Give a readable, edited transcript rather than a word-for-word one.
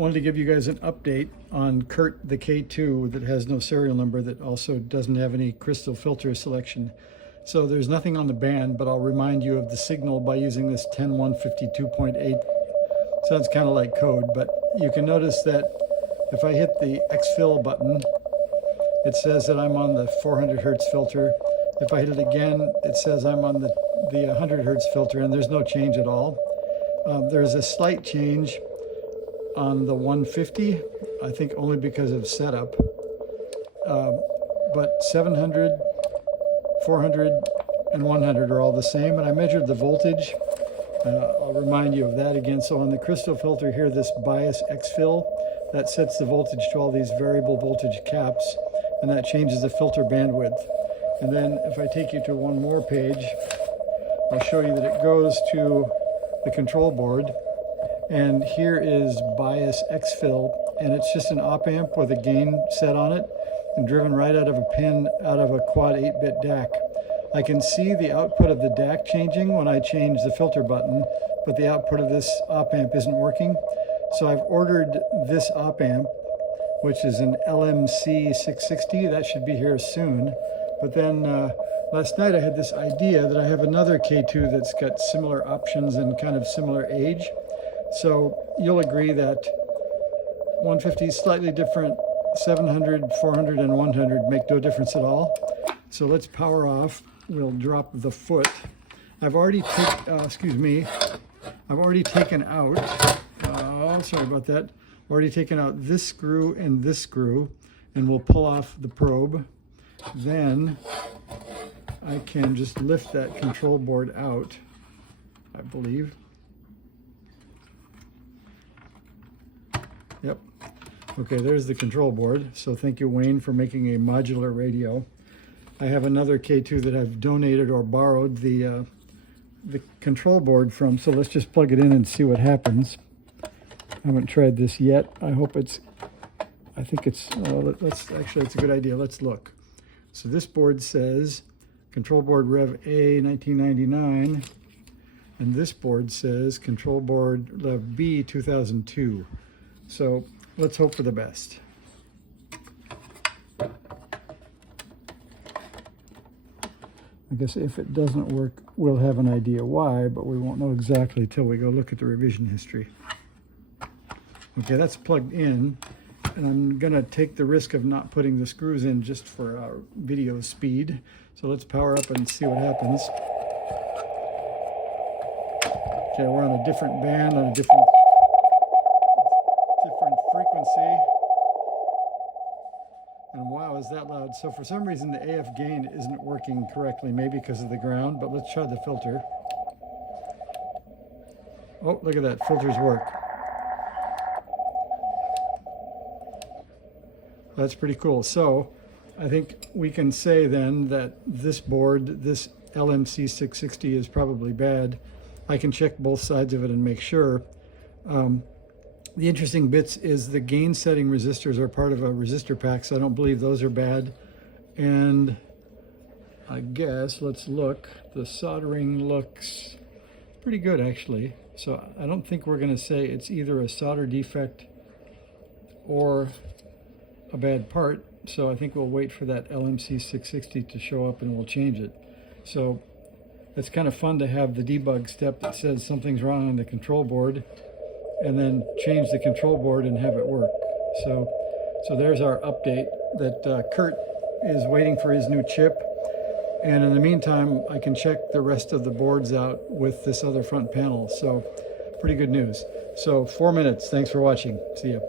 wanted to give you guys an update on Kurt the K2 that has no serial number, that also doesn't have any crystal filter selection. So there's nothing on the band, but I'll remind you of the signal by using this 10152.8. Sounds kind of like code, but you can notice that if I hit the XFIL button, it says that I'm on the 400 hertz filter. If I hit it again, it says I'm on the 100 hertz filter, and there's no change at all. There's a slight change on the 150, I think only because of setup. But 700, 400, and 100 are all the same, and I measured the voltage. I'll remind you of that again. So on the crystal filter here, this bias XFIL, that sets the voltage to all these variable voltage caps, and that changes the filter bandwidth. And then if I take you to one more page, I'll show you that it goes to the control board, and here is bias XFIL, and it's just an op amp with a gain set on it and driven right out of a pin out of a quad 8-bit DAC. I can see the output of the DAC changing when I change the filter button, but the output of this op amp isn't working. So I've ordered this op amp, which is an LMC 660. That should be here soon. But then last night I had this idea that I have another K2 that's got similar options and kind of similar age. So you'll agree that 150 is slightly different, 700, 400, and 100 make no difference at all. So let's power off. We'll drop the foot. I've already taken out, sorry about that. I've already taken out this screw, and we'll pull off the probe. Then I can just lift that control board out, I believe. Yep. Okay, there's the control board. So thank you, Wayne, for making a modular radio. I have another K2 that I've donated or borrowed the control board from, so let's just plug it in and see what happens. I haven't tried this yet. I think it's, it's a good idea. Let's look. So this board says control board Rev A 1999, and this board says control board Rev B 2002. So let's hope for the best. I guess if it doesn't work, we'll have an idea why, but we won't know exactly till we go look at the revision history. Okay, that's plugged in, and I'm gonna take the risk of not putting the screws in just for our video speed. So let's power up and see what happens. Okay, we're on a different band, on a different frequency. And wow, is that loud. So for some reason the AF gain isn't working correctly, maybe because of the ground, but let's try the filter. Oh, look at that, filters work. That's pretty cool. So I think we can say then that this board, this LMC 660, is probably bad. I can check both sides of it and make sure. The interesting bits is the gain setting resistors are part of a resistor pack, so I don't believe those are bad. And I guess, let's look. The soldering looks pretty good, actually. So I don't think we're going to say it's either a solder defect or a bad part. So I think we'll wait for that LMC 660 to show up and we'll change it. So it's kind of fun to have the debug step that says something's wrong on the control board, and then change the control board and have it work. So there's our update that Kurt is waiting for his new chip. And in the meantime, I can check the rest of the boards out with this other front panel. So pretty good news. So 4 minutes. Thanks for watching. See ya.